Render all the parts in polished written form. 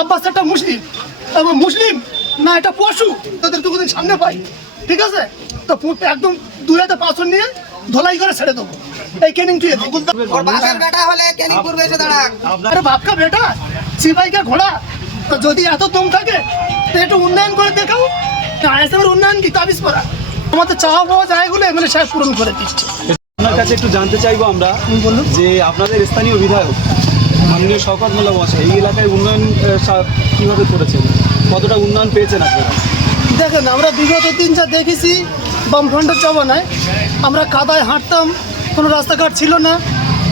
আব্বাস একটা মুসলিম এবং মুসলিম না এটা পশু তাদের দুদিন সামনে পাই, ঠিক আছে? তো একদম 2005 নিয়ে ধলাই করে ছেড়ে দেবো। এই ক্যানিং তুই আরে বাপকা বেটা সিপাইকা ঘোড়া, তো যদি এত দম থাকে তো একটু উন্নয়ন করে দেখাও। আইএসএফের উন্নয়ন কি তাবিজ পড়া? আমাদের চাওয়া পাওয়া জায়গাগুলো এমএলএ সাহেব পূরণ করে দিচ্ছে। আপনার কাছে একটু জানতে চাইবো আমরা যে আপনাদের স্থানীয় বিধায়ক মাননীয় শওকত মোল্লা মহাশয় এই এলাকায় উন্নয়ন কীভাবে করেছেন, কতটা উন্নয়ন পেয়েছেন আপনারা? দেখেন, আমরা বিগত দিন যা দেখেছি বামফ্রন্টের জমানায় আমরা কাদায় হাঁটতাম, কোনো রাস্তাঘাট ছিল না,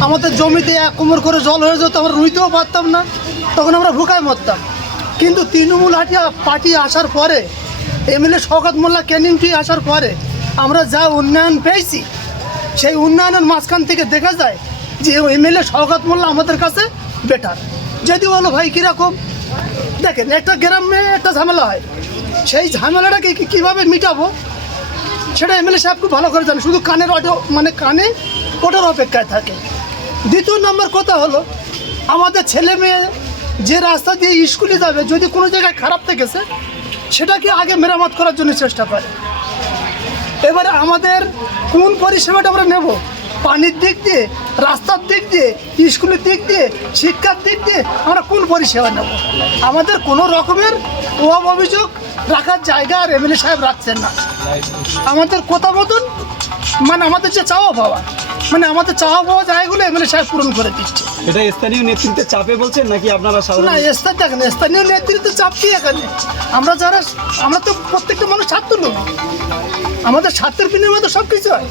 আমাদের জমিতে এক কোমর করে জল হয়ে যেত, আমরা রুইতেও পারতাম না, তখন আমরা ভুকায় মরতাম। কিন্তু তৃণমূল পার্টি আসার পরে, এমএলএ শওকত মোল্লা ক্যানিং টি আসার পরে আমরা যা উন্নয়ন পেয়েছি, সেই উন্নয়নের মাঝখান থেকে দেখা যায় যে এমএলএ শওকত মোল্লা আমাদের কাছে বেটার। যদি বলো ভাই কীরকম, দেখেন একটা গ্রামে একটা ঝামেলা হয়, সেই ঝামেলাটাকে কীভাবে মিটাবো সেটা এমএলএ সাহেব খুব ভালো করে জানে, শুধু কানের কানে ওটার অপেক্ষায় থাকে। দ্বিতীয় নম্বর কথা হলো, আমাদের ছেলে মেয়ে যে রাস্তা দিয়ে স্কুলে যাবে, যদি কোনো জায়গায় খারাপ থেকেছে সেটাকে আগে মেরামত করার জন্য চেষ্টা করে। এবারে আমাদের কোন পরিষেবাটা আমরা নেব, পানির দিক দিয়ে, রাস্তার দিক দিয়ে, স্কুলের দিক দিয়ে, শিক্ষার দিক দিয়ে আমরা কোন পরিষেবা নেব? আমাদের কোনো রকমের অভিযোগ রাখার জায়গা আর এমএলএ সাহেব রাখছেন না। আমাদের কথা মতন আমাদের যে চাওয়া পাওয়া আমাদের চাওয়া পাওয়া জায়গাগুলো এমএলএ সাহেব পূরণ করে দিচ্ছে। এটা স্থানীয় নেতৃত্বের চাপে বলছেন নাকি আপনারা সাধারণ? না, দেখেন স্থানীয় নেতৃত্বের চাপ কি এখানে? আমরা তো প্রত্যেকটা মানুষ ছাত্র লোক, আমাদের স্বার্থের বিনিময়ে তো সব কিছু হয়।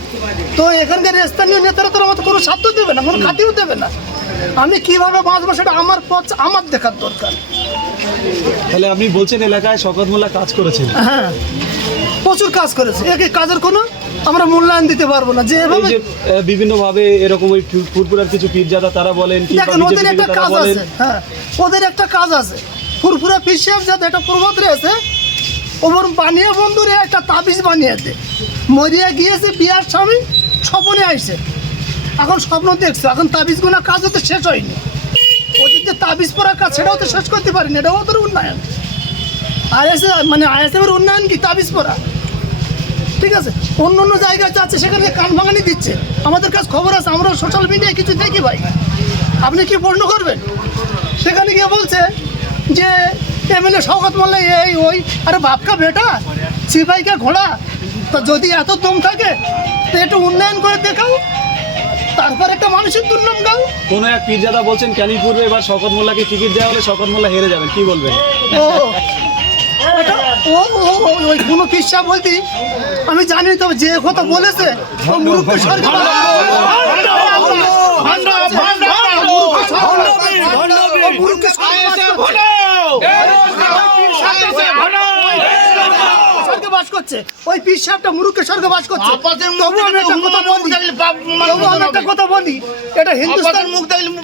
তো এখানকার স্থানীয় নেতারা তো আমাদের কোনো স্বার্থ দেবে না, কোনো খাতিরও দেবে না। আমি কিভাবে বাঁচবো সেটা আমার পথ আমার দেখার দরকার। তাহলে আপনি বলছেন এলাকায় শওকত মোল্লা কাজ করেছেন? হ্যাঁ, প্রচুর কাজ করেছে। এই কাজের কোনো আমরা মূল্যায়ন দিতে পারবো না। যে বিভিন্ন ভাবে এরকম ওই ফুরফুরার কিছু পীরজাদা তারা বলেন, দেখেন ওদের একটা কাজ আছে, হ্যাঁ ওদের একটা কাজ আছে। ফুরফুরা পীর সাহেব যাতে একটা প্রবাদ রয়েছে, ওর বানিয়ে বন্ধুরে একটা তাবিজ বানিয়ে দে, মরিয়া গিয়েছে বিয়ার স্বামী স্বপ্নে আইসে, এখন স্বপ্ন দেখছে, এখন তাবিজ গোনা কাজ হতে শেষ হয়নি। ওদের যে তাবিজ পড়ার কাজ সেটাও তো শেষ করতে পারিনি, এটাও ওদের উন্নয়ন। আইএসএফের উন্নয়ন কি তাবিজ পড়া? ঠিক আছে, অন্য জায়গায় যাচ্ছে সেখানে কান ভাঙানি দিচ্ছে। আমাদের কাছে খবর আছে, আমরা সোশ্যাল মিডিয়ায় কিছু দেখি ভাই, আপনি কি প্রশ্ন করবেন? সেখানে গিয়ে বলছে যে এমএলএ শওকত মোল্লা এই ওই, আরে বাপকা বেটা সিপাইকা ঘোড়া, তো যদি এত দম থাকে তো একটু উন্নয়ন করে দেখাও, তারপর একটা মানুষের দুর্নাম গাও। কোনো এক পীরজাদা বলছেন ক্যানিং পূর্বে এবার শওকত মোল্লাকে টিকিট দেওয়া হলে শওকত মোল্লা হেরে যাবেন, কি বলবেন? ওই কোনো কিসা বলতি আমি জানি, তবে যে কথা বলেছে ওই পীর সাহেবটা মুরুখের স্বর্গে বাস করছে। একটা কথা বলি, এটা হিন্দুস্তান,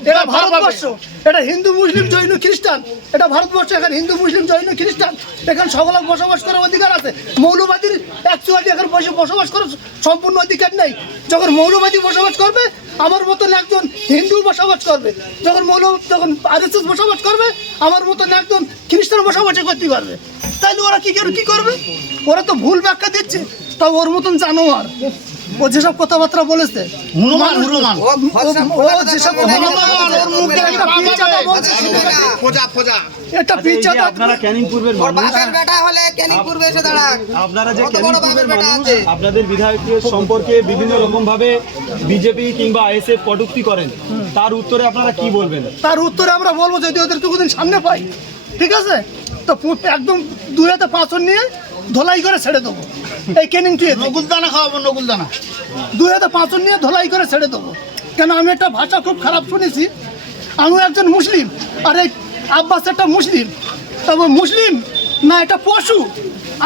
এটা ভারতবর্ষ, এটা হিন্দু মুসলিম জৈন খ্রিস্টান, এটা ভারতবর্ষ, এখানে হিন্দু মুসলিম জৈন খ্রিস্টান এখানে সকলে বসবাস করার অধিকার আছে। মৌলবাদীর অ্যাকচুয়ালি এখন বসবাস করার সম্পূর্ণ অধিকার নেই। যখন মৌলবাদী বসবাস করবে, আমার মতন একজন হিন্দু বসবাস করবে, যখন আরএসএস বসবাস করবে, আমার মতন একজন খ্রিস্টান বসবাস করতে পারবে। তাহলে ওরা কি করবে? ওরা তো ভুল ব্যাখ্যা দিচ্ছে। তাও ওর মতন জানোয়ার ও যেসব কথাবার্তা বলেছে, আপনারা ক্যানিং পূর্বের আপনারা যে আপনাদের বিধায়কের সম্পর্কে বিভিন্ন রকম ভাবে বিজেপি কিংবা আইএসএফ কটূক্তি করেন, তার উত্তরে আপনারা কি বলবেন? তার উত্তরে আমরা বলবো যদি ওদেরকে কোনদিন সামনে পাই, ঠিক আছে, তো একদম 2005 নিয়ে ধলাই করে ছেড়ে দেবো। এই ক্যানিং টুয়ে নকুলদানা খাওয়াবো, নকুলদানা 2005 নিয়ে ধলাই করে ছেড়ে দেবো। কেন আমি একটা ভাষা খুব খারাপ শুনেছি, আমি একজন মুসলিম আর এই আব্বাস একটা মুসলিম, তবে মুসলিম না এটা পশু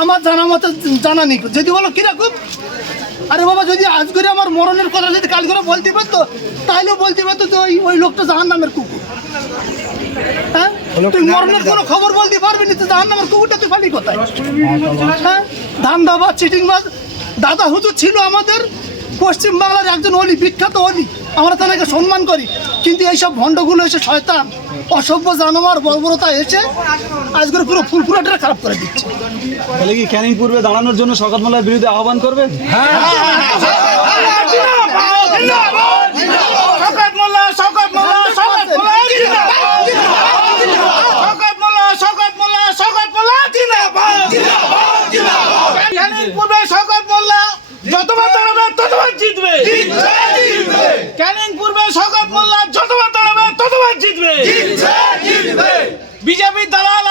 আমার জানা মতো জানা নেই। যদি বলো কীরকম, আরে বাবা যদি আজ করে আমার মরণের কথা যদি কাল করে বলতে পারতো, তাহলেও বলতে পারতো তো ওই লোকটা জাহান্নামের কুকুর। হ্যাঁ, তুই মরণের কোনো খবর বলতে পারবি না, তো জাহান্নামের কুকুরটা তুই ফালি কোথায়? হ্যাঁ, ধান্দাবাজ চিটিংবাজ দাদা হুজুর ছিল আমাদের পশ্চিমবাংলার একজন অলি, বিখ্যাত অলি, আমরা তাদেরকে সম্মান করি। কিন্তু এইসব ভণ্ডগুলো এসে শয়তান অসভ্য জানোয়ার বর্বরতা এসে আজকের পুরো ফুলপুরাটা খারাপ করে দিচ্ছে। তাহলে কি ক্যানিং পূর্বে দাঁড়ানোর জন্য শওকত মোল্লার বিরুদ্ধে আহ্বান করবেন? শওকত মোল্লা শওকত মোল্লা শওকত মোল্লা জিন্দাবাদ শওকত মোল্লা শওকত মোল্লা শওকত মোল্লা জিন্দাবাদ জিন্দাবাদ জিন্দাবাদ ক্যানিং পূর্বে শওকত মোল্লা যতবার দাঁড়াবে ততবার জিতবে জিতবে জিতবে ক্যানিং পূর্বে শওকত মোল্লা যতবার দাঁড়াবে ততবার জিতবে জিতবে জিতবে বিজেপি দালাল